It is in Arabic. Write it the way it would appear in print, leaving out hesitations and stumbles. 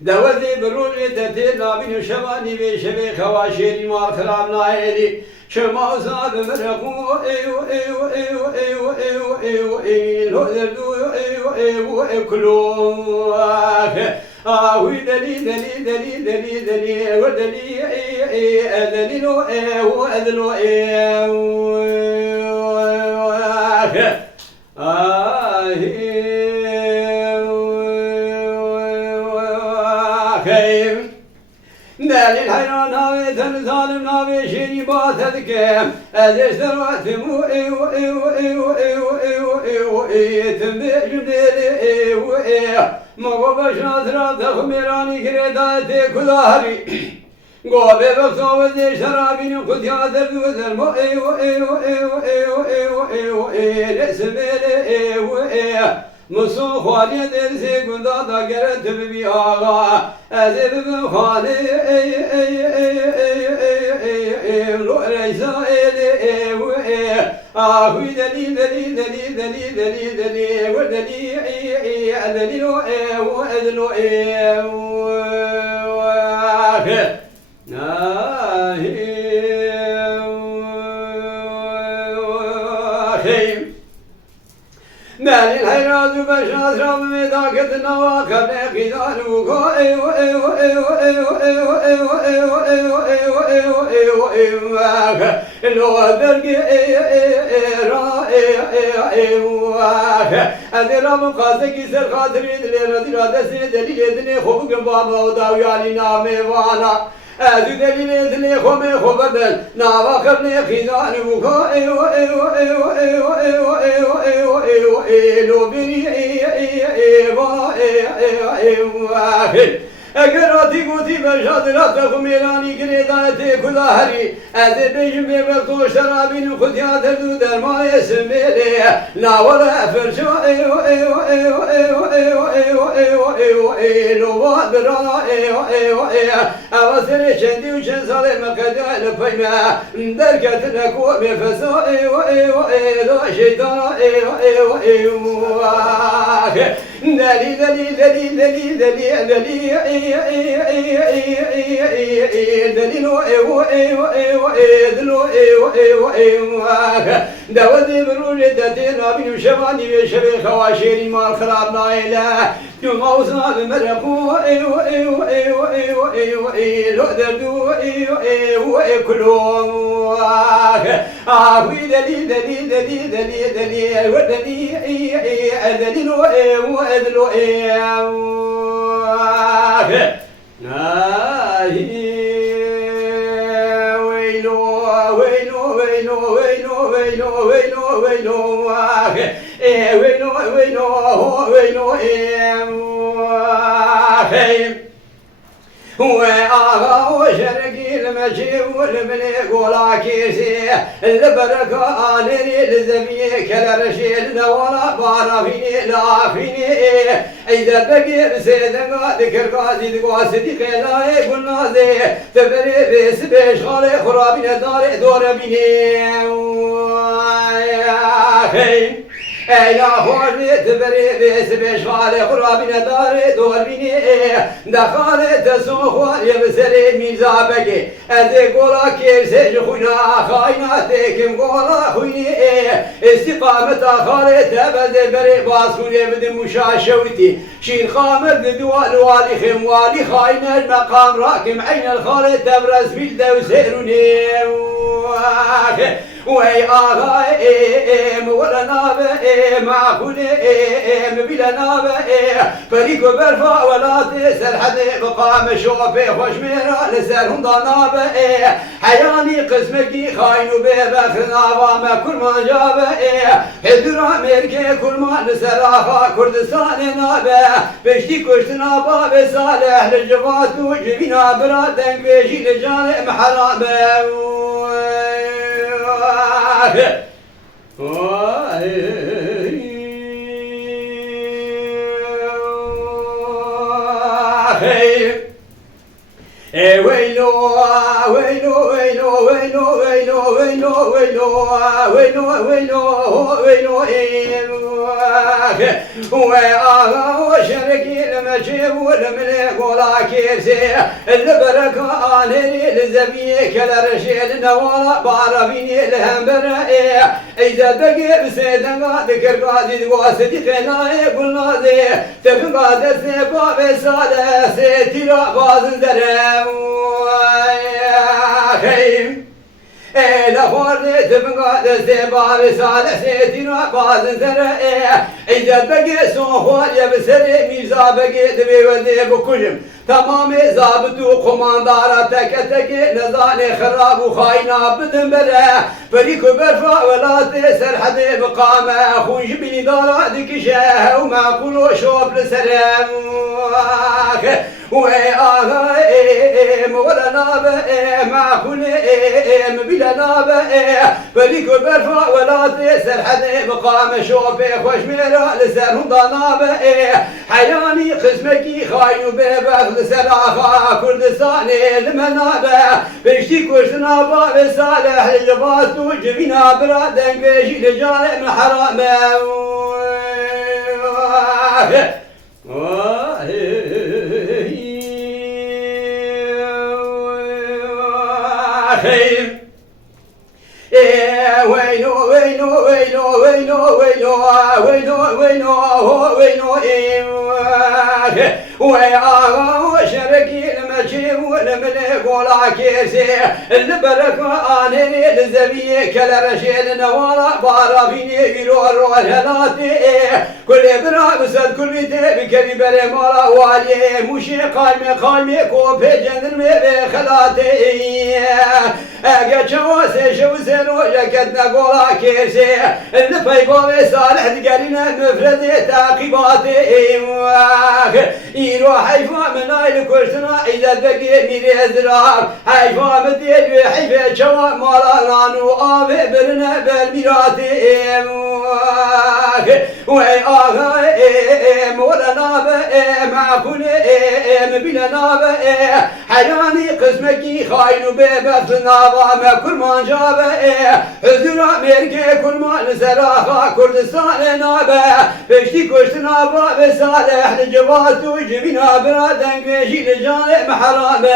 دوزي برولي تتينا بين شواني بشبي خواشيري ما خرام نايدي شما صاب مرقو ايو ايو ايو ايو ايو ايو ايو ايو ايو ايو كلو وي دلي دلي دلي دلي دلي ودلي دليلو ايو ادلو ايو دالي الحيران ناوي ظالم ناوي شيني باثذك ازيش ثروات مو ايو ايو ايو ايو ايو ايو ايو تنبي جديد ايو ايو مغو بشاثرات خميراني كريداتي كلاري قوبي بخصو وزي شرابين قديات الوزر مو ايو ايو ايو ايو ايو ايو ايو نسبيلي ايو ايو مصو خوالي درسي قندا داقرت ببي آغا ازي بخالي اي اي اي اي اي اي لو ريسا اي اي اخوي دلي دلي دلي دلي دلي دلي ودلي اي اي دلي لو اي وادلو اي دالي الحيرات بشاس رام ميداكت النواقب نقيدان وكو ايو ايو ايو ايو ايو ايو ايو ايو ايو ايو ايو ايو لو درقي ايو ايو را ايو ايو ايو ادي رام قاسكي سر خاطري دلي ردي رادسي دلي يدني خوب قنبابا وداويالي نامي وانا ازو دليل دلي خومي خوبدن نواقب نقيدان وكو ايو ايو ايو ايو ايو ايو ايو ايو ايو بني اگراتی گوتی بشاد رات خمیرانی گریدایت کلاهری از بیشم ببرتو شرابین خودیات دو درمای سمیلی ناول فرشو ایو ایو ایو ایو ایو ایو ایو ایو ایو واد برا ایو ایو ایو اواسر چندی و چند سال مقدال پیما درکت نکو بفسو ایو ایو ایو شیطان ایو ایو ایو دلی دلی دلی دلی دلی دلی دليلو ايو ايو ايو دلو ايو ايو ايو داودي برولي تاتينا بين شباني بشبي خواشيري مال خراب نايلا يوم اوصنا بمرقو ايو ايو ايو ايو ايو ايو لو دردو ايو ايو ايو كلو اخوي دلي دلي دلي دلي دلي ودلي ايو ايو دليلو ايو دلو ايو ويلو ويلو ويلو ويلو ويلو ويلو ويلو ويلو ويلو ويلو وآغا وشرقي المشي والملك ولاكيسي البركة آنيني لزمي كالرشيل نوالا بارا فيني لا فيني إذا بقي بسيدنا ذكر قاسي دقوا صديقي لا يقول نازي تبري بس بشغالي خرابين داري دور بيني ايلا خورني تبري بس بشغالي خرابين داري دور بيني دخالي تسوخوا يبسري ميزا بقي ادي قولا كيسي خونا خايناتي قولا خويني استقامة خالي تبدي بري باسخوني بدي مشاشوتي شيل خامر دوال والي خموالي خاين المقام راكم عين الخالي تبرز بيلده وسيروني وي آغا ولا نابا معقول بلا نابا فريق برفا ولا تسر حد بقام شوفي خوش ميرا لسرهم ضنابا حياني قسمكي خاين وبيبخ نابا ما كل ما جابا حدر امريكا كل ما لسراخا كردستان نابا بشتي كشت نابا بصالح للجبات وجبينا برادنك بيجي لجانب محرابا ويلو ويلو ويلو ويلو ويلو ويلو ويلو ويلو ويلو ويلو وشركي المجيب والملك ولا كيسي البركان الزبيك الرشيد نوالا بعرفيني الهمبر إذا بقي بسيدنا ذكر قادي واسدي خناي قلنا ذي تبقى دسيبا بسالة سيتيرا بازن درم لخوري تبقى دسيبا بسالة سيتيرا بازن درم إذا بقي سوخور يبسري ميزا بقي دبي ودي بكجم تمام زابط وقماندارة تك تك نزاني خراب وخاينا بدن بره فريق برفا ولا تسر حد بقامة خوش بني دارا دكشه وما كلو شوف لسرم وآغايم ولا نابئ مع كلهم بلا نابئ فريق برفا ولا تسر حد بقامة شوف خوش ميرا لسرهم ضنابئ حياني قسمكي خاين ببغ لسراخا كردستاني المنابع بشتي كرسنا باب صالح الجبات وجبنا برادن بيجي لجارم حرام وينو وينو وينو وينو وينو وينو وينو وينو وشركي المجيب والملك ولا كيسي البركان الزبي كالرشيد نوالا بعرفيني بيرو الروحلاتي كل برا بسد كل بيتي بكري بري مالا والي مشي قايمي كوبي جندر مي بخلاتي اگه چواسه شوسه روژه کدنا قولا کیسه الفای بابه صالح دگرینه مفرده تاقیباته ایرو حیفا من آیل کشتنا ایزد بگی میری ازرار حیفا مدیل و حیفه چوا مالا نانو آوه برنه بالمیراته وی آغای مولا نابه معکونه مبیل نابه حیانی قسمکی خاینو ببخت نابه کرمان جابه حضور امریکه کرمان سراخا کردستان نابه پشتی کشت نابه بسالح لجوات و جبینا برادن گوشی لجانب حرامه